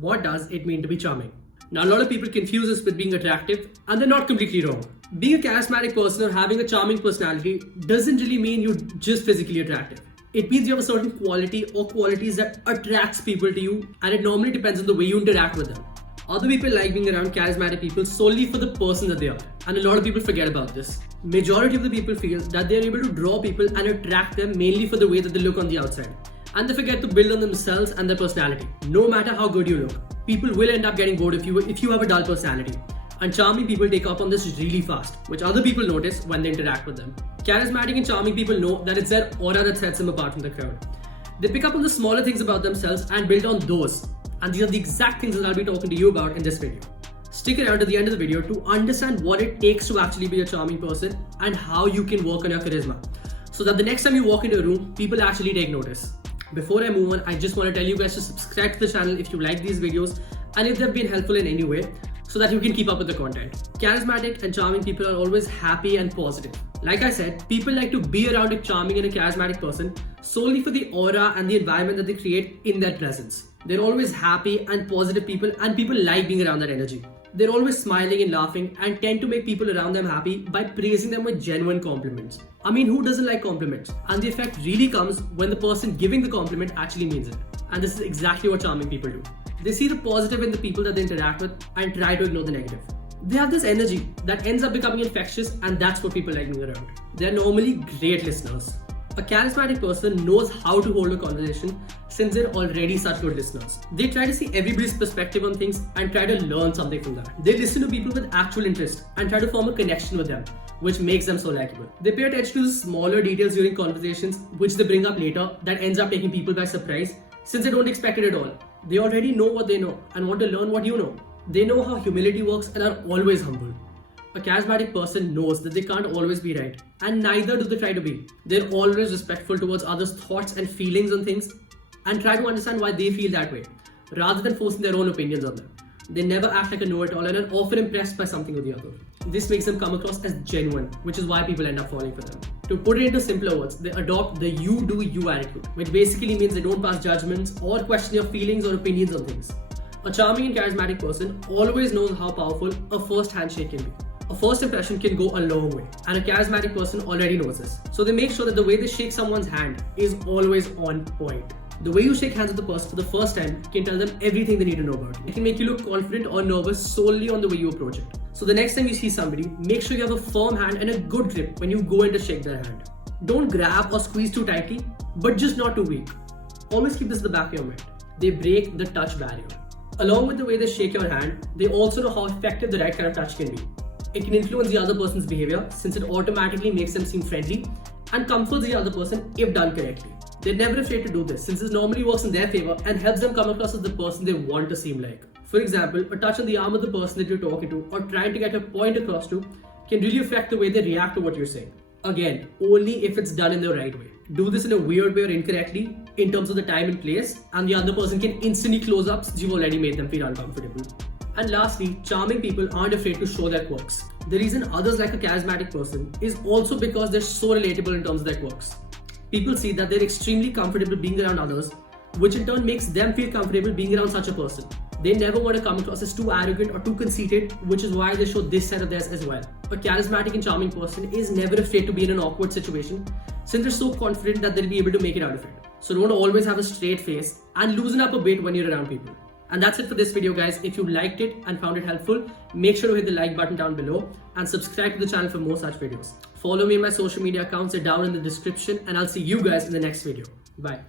What does it mean to be charming? Now, a lot of people confuse this with being attractive, and they're not completely wrong. Being a charismatic person or having a charming personality doesn't really mean you're just physically attractive. It means you have a certain quality or qualities that attracts people to you, and it normally depends on the way you interact with them. Other people like being around charismatic people solely for the person that they are, and a lot of people forget about this. Majority of the people feel that they're able to draw people and attract them mainly for the way that they look on the outside, and they forget to build on themselves and their personality. No matter how good you look, people will end up getting bored if you have a dull personality. And charming people take up on this really fast, which other people notice when they interact with them. Charismatic and charming people know that it's their aura that sets them apart from the crowd. They pick up on the smaller things about themselves and build on those. And these are the exact things that I'll be talking to you about in this video. Stick around to the end of the video to understand what it takes to actually be a charming person and how you can work on your charisma, so that the next time you walk into a room, people actually take notice. Before I move on, I just want to tell you guys to subscribe to the channel if you like these videos and if they've been helpful in any way, so that you can keep up with the content. Charismatic and charming people are always happy and positive. Like I said, people like to be around a charming and a charismatic person solely for the aura and the environment that they create in their presence. They're always happy and positive people, and people like being around that energy. They're always smiling and laughing and tend to make people around them happy by praising them with genuine compliments. I mean, who doesn't like compliments? And the effect really comes when the person giving the compliment actually means it. And this is exactly what charming people do. They see the positive in the people that they interact with and try to ignore the negative. They have this energy that ends up becoming infectious, and that's what people like being around. They're normally great listeners. A charismatic person knows how to hold a conversation since they're already such good listeners. They try to see everybody's perspective on things and try to learn something from that. They listen to people with actual interest and try to form a connection with them, which makes them so likable. They pay attention to the smaller details during conversations, which they bring up later, that ends up taking people by surprise since they don't expect it at all. They already know what they know and want to learn what you know. They know how humility works and are always humble. A charismatic person knows that they can't always be right, and neither do they try to be. They're always respectful towards others' thoughts and feelings on things and try to understand why they feel that way, rather than forcing their own opinions on them. They never act like a know-it-all and are often impressed by something or the other. This makes them come across as genuine, which is why people end up falling for them. To put it into simpler words, they adopt the you do you attitude, which basically means they don't pass judgments or question your feelings or opinions on things. A charming and charismatic person always knows how powerful a first handshake can be. A first impression can go a long way, and a charismatic person already knows this. So they make sure that the way they shake someone's hand is always on point. The way you shake hands with the person for the first time can tell them everything they need to know about you. It can make you look confident or nervous solely on the way you approach it. So the next time you see somebody, make sure you have a firm hand and a good grip when you go in to shake their hand. Don't grab or squeeze too tightly, but just not too weak. Always keep this in the back of your mind. They break the touch barrier. Along with the way they shake your hand, they also know how effective the right kind of touch can be. It can influence the other person's behavior since it automatically makes them seem friendly and comforts the other person if done correctly. They're never afraid to do this since this normally works in their favor and helps them come across as the person they want to seem like. For example, a touch on the arm of the person that you're talking to or trying to get a point across to can really affect the way they react to what you're saying. Again, only if it's done in the right way. Do this in a weird way or incorrectly in terms of the time and place, and the other person can instantly close up since you've already made them feel uncomfortable. And lastly, charming people aren't afraid to show their quirks. The reason others like a charismatic person is also because they're so relatable in terms of their quirks. People see that they're extremely comfortable being around others, which in turn makes them feel comfortable being around such a person. They never want to come across as too arrogant or too conceited, which is why they show this side of theirs as well. A charismatic and charming person is never afraid to be in an awkward situation since they're so confident that they'll be able to make it out of it. So don't always have a straight face and loosen up a bit when you're around people. And that's it for this video, guys. If you liked it and found it helpful, make sure to hit the like button down below and subscribe to the channel for more such videos. Follow me on my social media accounts, they're down in the description, and I'll see you guys in the next video. Bye.